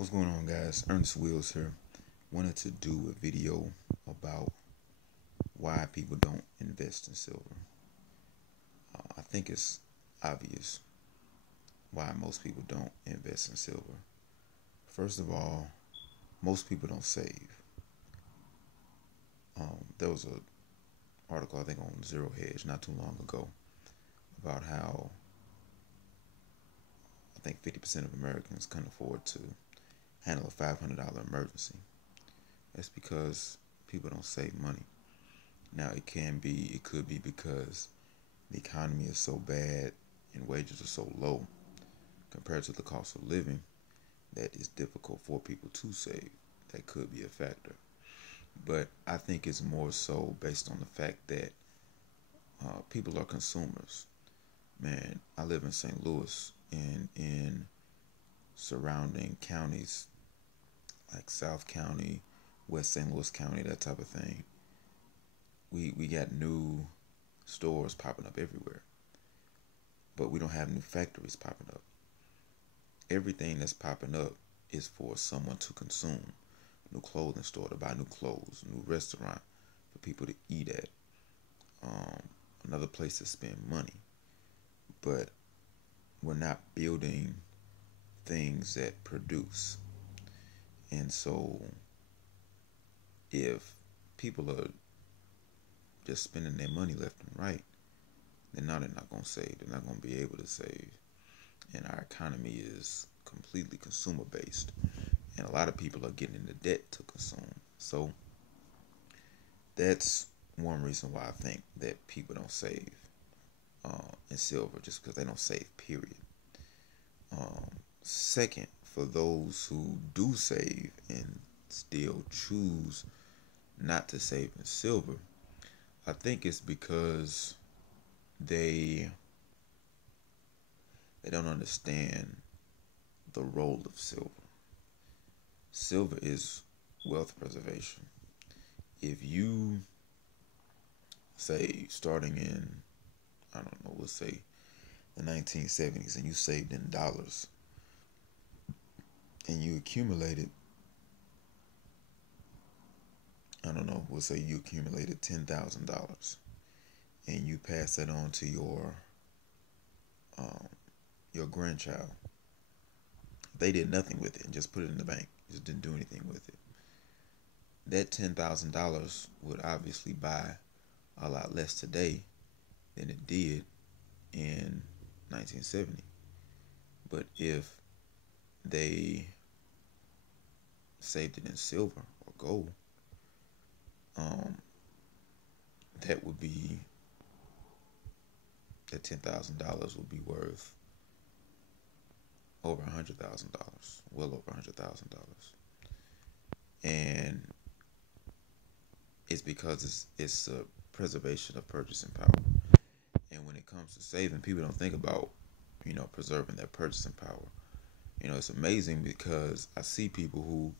What's going on, guys? Ernest Wheels here. Wanted to do a video about why people don't invest in silver. I think it's obvious why most people don't invest in silver. First of all, most people don't save. There was an article, I think, on Zero Hedge not too long ago about how I think 50% of Americans can't afford to handle a $500 emergency. That's because people don't save money. Now, it could be because the economy is so bad and wages are so low compared to the cost of living that it's difficult for people to save. That could be a factor. But I think it's more so based on the fact that people are consumers. Man, I live in St. Louis, and in surrounding counties like South County, West St. Louis County, that type of thing, we got new stores popping up everywhere, but we don't have new factories popping up. Everything that's popping up is for someone to consume. New clothing store to buy new clothes, new restaurant for people to eat at, another place to spend money. But we're not building things that produce. And so if people are just spending their money left and right, then now they're not going to save. They're not going to be able to save. And our economy is completely consumer based. And a lot of people are getting into debt to consume. So that's one reason why I think that people don't save in silver, just because they don't save, period. Second, for those who do save and still choose not to save in silver, I think it's because they don't understand the role of silver. Silver is wealth preservation. If you say starting in, I don't know, we'll say the 1970s, and you saved in dollars and you accumulated, I don't know, we'll say you accumulated $10,000 and you pass that on to your grandchild. They did nothing with it and just put it in the bank, just didn't do anything with it. That $10,000 would obviously buy a lot less today than it did in 1970. But if they saved it in silver or gold, that would be that $10,000 would be worth over $100,000, well over $100,000, and it's because it's a preservation of purchasing power. And when it comes to saving, people don't think about preserving their purchasing power. It's amazing because I see people who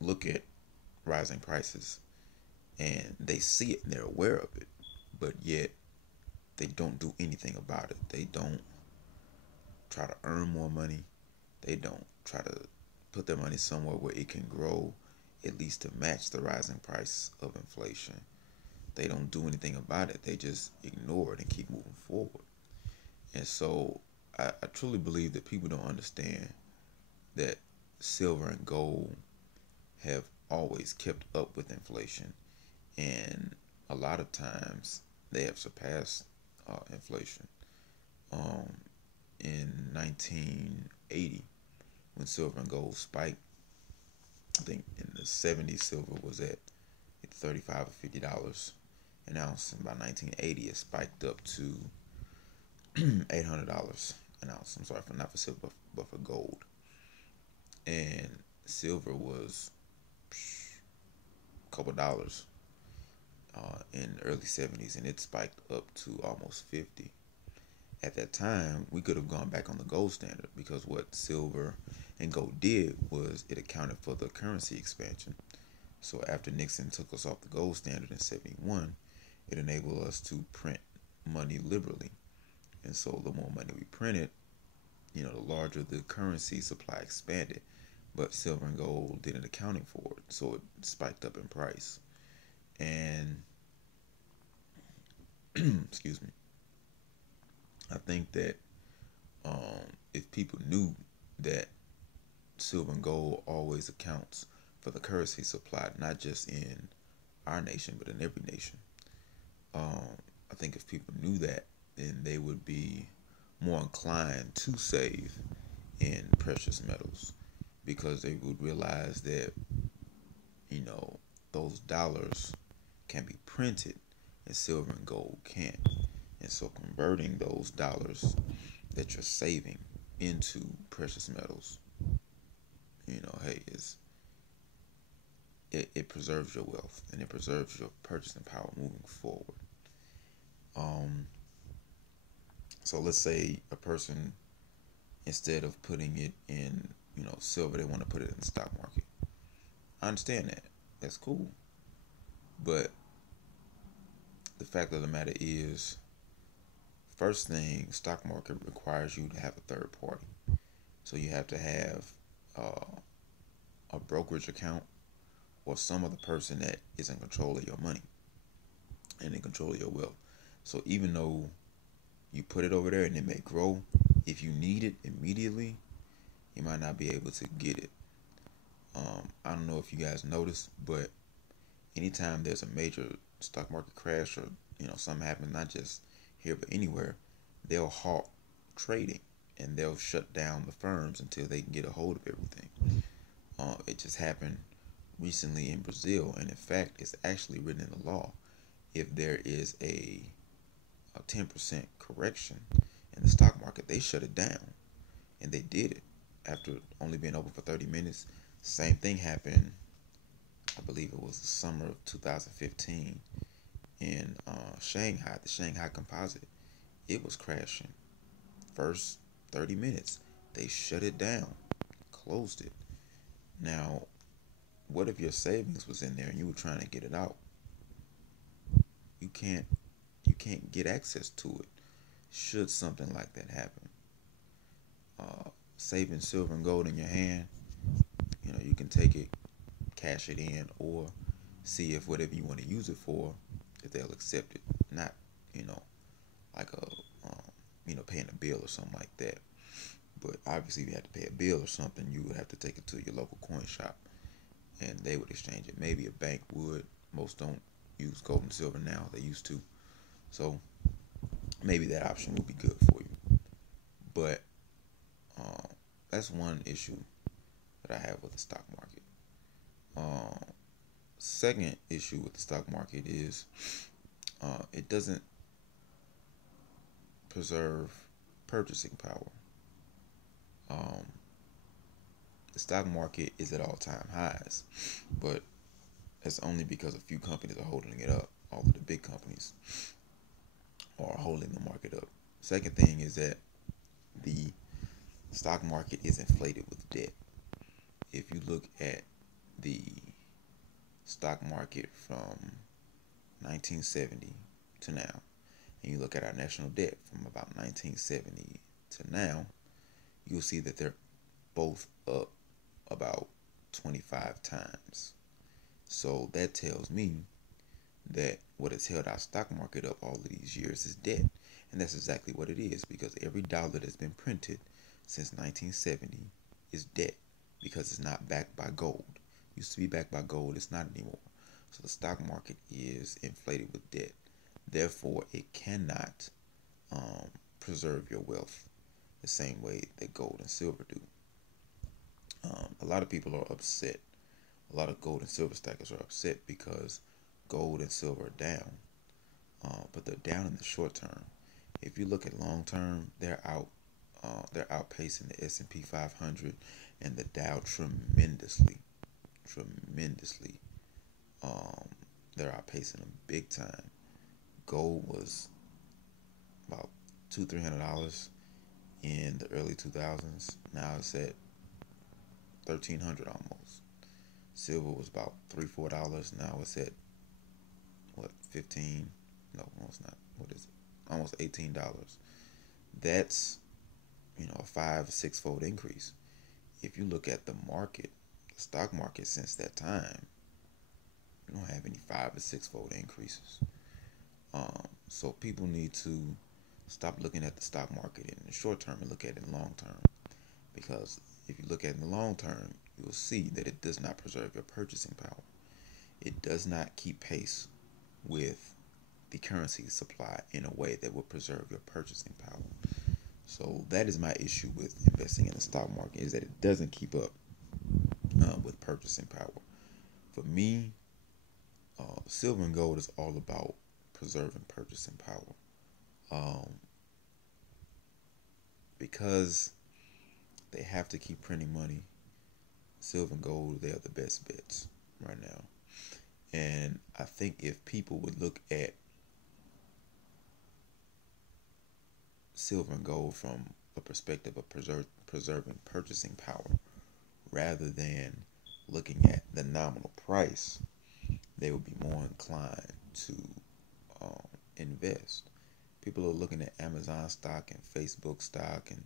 look at rising prices and they see it and they're aware of it, but yet they don't do anything about it. They don't try to earn more money. They don't try to put their money somewhere where it can grow at least to match the rising price of inflation. They don't do anything about it. They just ignore it and keep moving forward. And so I truly believe that people don't understand that silver and gold have always kept up with inflation, and a lot of times they have surpassed inflation. In 1980, when silver and gold spiked, I think in the 70s silver was at $35 or $50 an ounce, and by 1980 it spiked up to $800 an ounce. I'm sorry, for not for silver, but for gold. And silver was a couple dollars in the early 70s, and it spiked up to almost 50. At that time, we could have gone back on the gold standard, because what silver and gold did was it accounted for the currency expansion. So after Nixon took us off the gold standard in 71, it enabled us to print money liberally. And so the more money we printed, the larger the currency supply expanded, but silver and gold didn't accounting for it, so it spiked up in price. And excuse me, I think that if people knew that silver and gold always accounts for the currency supply, not just in our nation but in every nation, I think if people knew that, then they would be more inclined to save in precious metals, because they would realize that you know those dollars can be printed and silver and gold can't. And so converting those dollars that you're saving into precious metals, hey, it preserves your wealth and it preserves your purchasing power moving forward. Um, so let's say a person, instead of putting it in, silver, they want to put it in the stock market. I understand that. That's cool. But the fact of the matter is, first thing, stock market requires you to have a third party. So you have to have a brokerage account or some other person that is in control of your money and in control of your wealth. So even though you put it over there and it may grow, if you need it immediately, you might not be able to get it. I don't know if you guys noticed, but anytime there's a major stock market crash, or something happens, not just here but anywhere, they'll halt trading and they'll shut down the firms until they can get a hold of everything. It just happened recently in Brazil, and in fact, it's actually written in the law. If there is a 10% correction in the stock market, they shut it down, and they did it after only being open for 30 minutes. Same thing happened, I believe it was the summer of 2015 in Shanghai, the Shanghai Composite. It was crashing. First 30 minutes, they shut it down, closed it. Now, what if your savings was in there and you were trying to get it out? You can't get access to it should something like that happen. Saving silver and gold in your hand, you can take it, cash it in, or see if whatever you want to use it for, if they'll accept it. Not, like paying a bill or something like that. But obviously, if you had to pay a bill or something, you would have to take it to your local coin shop, and they would exchange it. Maybe a bank would. Most don't use gold and silver now. They used to. So maybe that option would be good for you. But that's one issue that I have with the stock market. Second issue with the stock market is it doesn't preserve purchasing power. The stock market is at all-time highs, but it's only because a few companies are holding it up. All of the big companies are holding the market up. Second thing is that the stock market is inflated with debt. If you look at the stock market from 1970 to now, and you look at our national debt from about 1970 to now, you'll see that they're both up about 25 times. So that tells me that what has held our stock market up all of these years is debt. And that's exactly what it is, because every dollar that's been printed since 1970 is debt, because it's not backed by gold. It used to be backed by gold, it's not anymore. So the stock market is inflated with debt. Therefore, it cannot preserve your wealth the same way that gold and silver do. A lot of people are upset. A lot of gold and silver stackers are upset because gold and silver are down, but they're down in the short term. If you look at long term, they're outpacing the S&P 500 and the Dow tremendously. They're outpacing them big time. Gold was about $200-300 in the early 2000s. Now it's at $1,300 almost. Silver was about $3-4. Now it's at what, 15? No, it's not. What is it? Almost $18. That's a 5 or 6 fold increase. If you look at the market, the stock market since that time, you don't have any 5 or 6 fold increases. So people need to stop looking at the stock market in the short term and look at it in the long term. Because if you look at it in the long term, you'll see that it does not preserve your purchasing power. It does not keep pace with the currency supply in a way that will preserve your purchasing power. So that is my issue with investing in the stock market, is that it doesn't keep up with purchasing power. For me, silver and gold is all about preserving purchasing power. Because they have to keep printing money, silver and gold, they are the best bets right now. And I think if people would look at silver and gold from a perspective of preserving purchasing power rather than looking at the nominal price, they would be more inclined to invest. People are looking at Amazon stock and Facebook stock and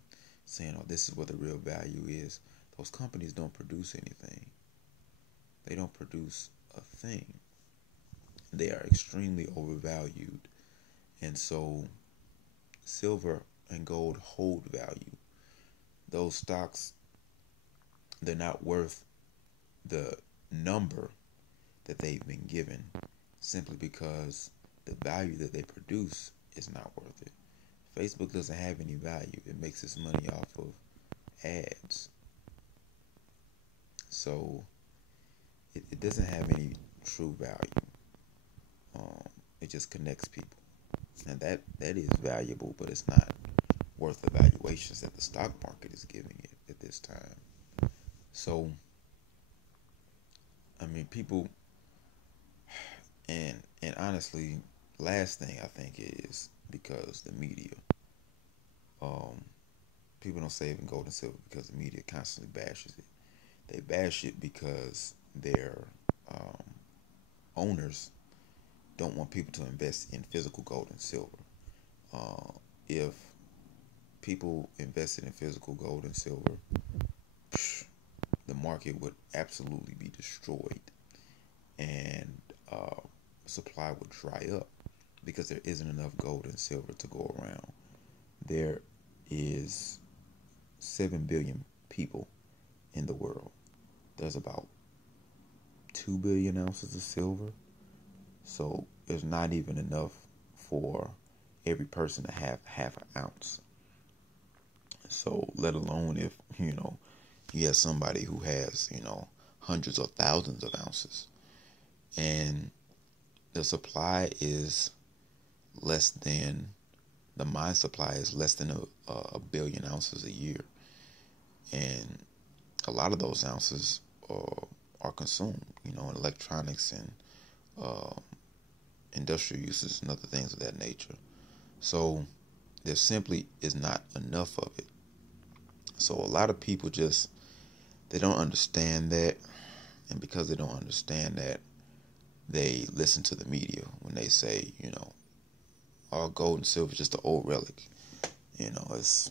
saying, oh, this is what the real value is. Those companies don't produce anything. They don't produce a thing. They are extremely overvalued. And so silver and gold hold value. Those stocks, they're not worth the number that they've been given simply because the value that they produce is not worth it. Facebook doesn't have any value. It makes its money off of ads. So it doesn't have any true value. It just connects people. And that is valuable, but it's not worth the valuations that the stock market is giving it at this time. So, I mean, people, and honestly, last thing I think is because the media. People don't save in gold and silver because the media constantly bashes it. They bash it because their owners don't want people to invest in physical gold and silver. If people invested in physical gold and silver, the market would absolutely be destroyed, and supply would dry up because there isn't enough gold and silver to go around. There is 7 billion people in the world. There's about 2 billion ounces of silver. So there's not even enough for every person to have half an ounce. So let alone if, you have somebody who has, hundreds or thousands of ounces. And the supply is less than, the mine supply is less than a billion ounces a year. And a lot of those ounces are consumed, in electronics and industrial uses and other things of that nature. So there simply is not enough of it. So a lot of people they don't understand that. And because they don't understand that, they listen to the media when they say, all gold and silver is just an old relic. It's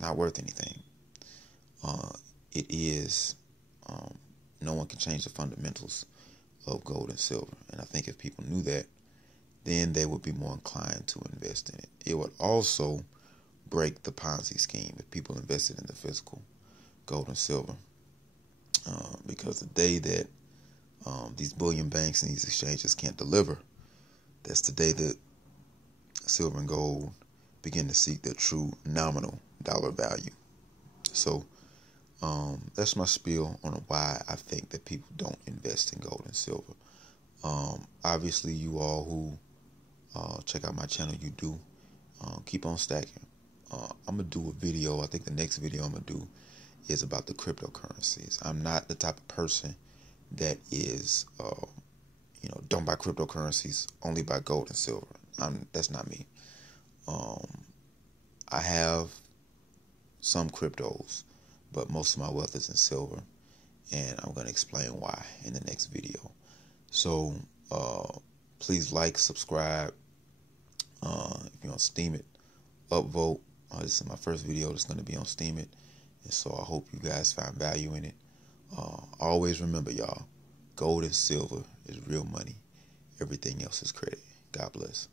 not worth anything. It is, no one can change the fundamentals of gold and silver. And I think if people knew that, then they would be more inclined to invest in it. It would also break the Ponzi scheme if people invested in the physical gold and silver. Because the day that these bullion banks and these exchanges can't deliver, that's the day that silver and gold begin to seek their true nominal dollar value. So that's my spiel on why I think that people don't invest in gold and silver. Obviously, you all who check out my channel, you do. Keep on stacking. I'm going to do a video. I think the next video I'm going to do is about the cryptocurrencies. I'm not the type of person that is, don't buy cryptocurrencies, only buy gold and silver. That's not me. I have some cryptos, but most of my wealth is in silver, and I'm going to explain why in the next video. So please like, subscribe. If you want to steam it, upvote, This is my first video that's going to be on Steam It, and so I hope you guys find value in it. Always remember, y'all, gold and silver is real money. Everything else is credit. God bless.